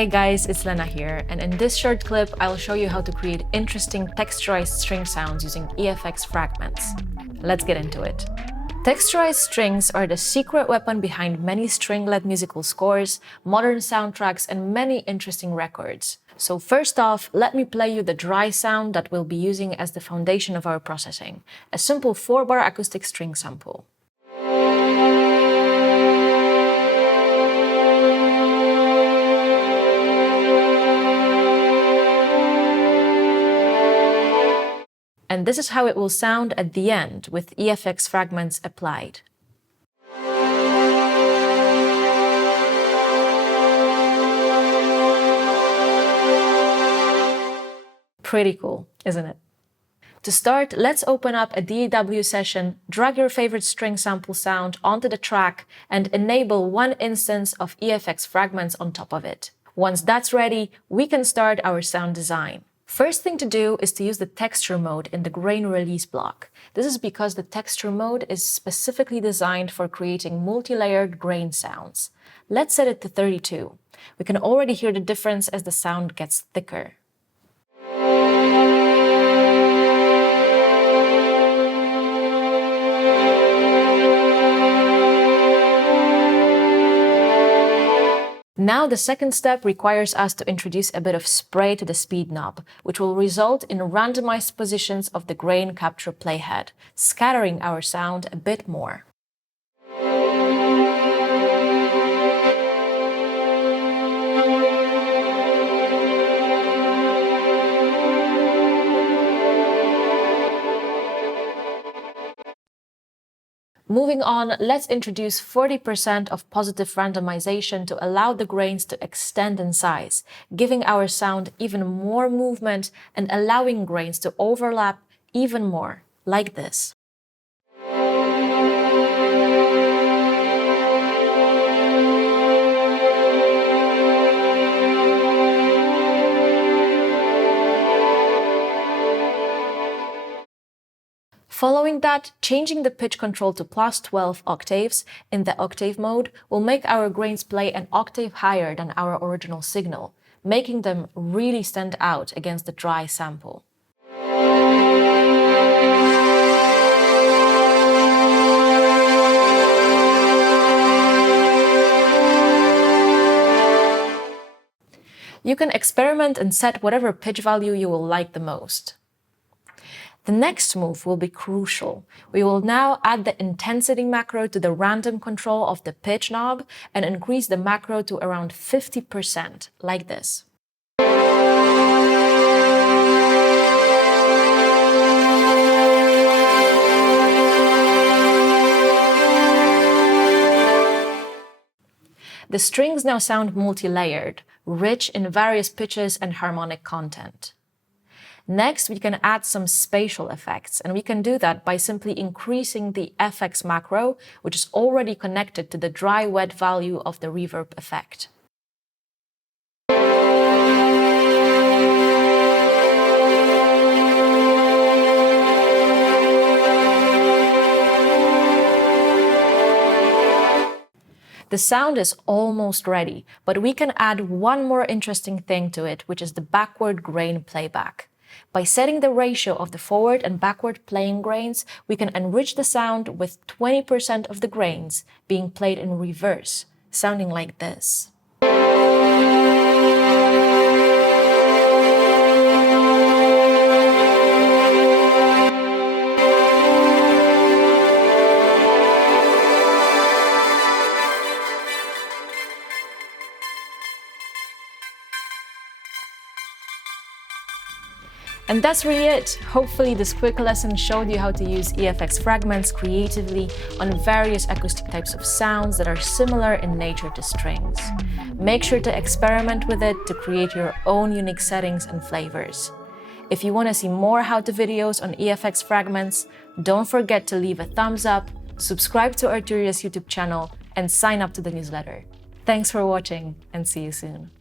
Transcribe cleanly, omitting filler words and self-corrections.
Hey guys, it's Lena here, and in this short clip, I'll show you how to create interesting texturized string sounds using Efx fragments. Let's get into it. Texturized strings are the secret weapon behind many string-led musical scores, modern soundtracks, and many interesting records. So first off, let me play you the dry sound that we'll be using as the foundation of our processing, a simple 4-bar acoustic string sample. And this is how it will sound at the end with Efx fragments applied. Pretty cool, isn't it? To start, let's open up a DAW session, drag your favorite string sample sound onto the track, and enable one instance of Efx fragments on top of it. Once that's ready, we can start our sound design. First thing to do is to use the texture mode in the grain release block. This is because the texture mode is specifically designed for creating multi-layered grain sounds. Let's set it to 32. We can already hear the difference as the sound gets thicker. Now the second step requires us to introduce a bit of spray to the speed knob, which will result in randomized positions of the grain capture playhead, scattering our sound a bit more. Moving on, let's introduce 40% of positive randomization to allow the grains to extend in size, giving our sound even more movement and allowing grains to overlap even more, like this. Following that, changing the pitch control to +12 octaves in the octave mode will make our grains play an octave higher than our original signal, making them really stand out against the dry sample. You can experiment and set whatever pitch value you will like the most. The next move will be crucial. We will now add the intensity macro to the random control of the pitch knob and increase the macro to around 50%, like this. The strings now sound multi-layered, rich in various pitches and harmonic content. Next, we can add some spatial effects, and we can do that by simply increasing the FX macro, which is already connected to the dry-wet value of the reverb effect. The sound is almost ready, but we can add one more interesting thing to it, which is the backward grain playback. By setting the ratio of the forward and backward playing grains, we can enrich the sound with 20% of the grains being played in reverse, sounding like this. And that's really it. Hopefully this quick lesson showed you how to use Efx fragments creatively on various acoustic types of sounds that are similar in nature to strings. Make sure to experiment with it to create your own unique settings and flavors. If you want to see more how-to videos on Efx fragments, don't forget to leave a thumbs up, subscribe to Arturia's YouTube channel, and sign up to the newsletter. Thanks for watching, and see you soon.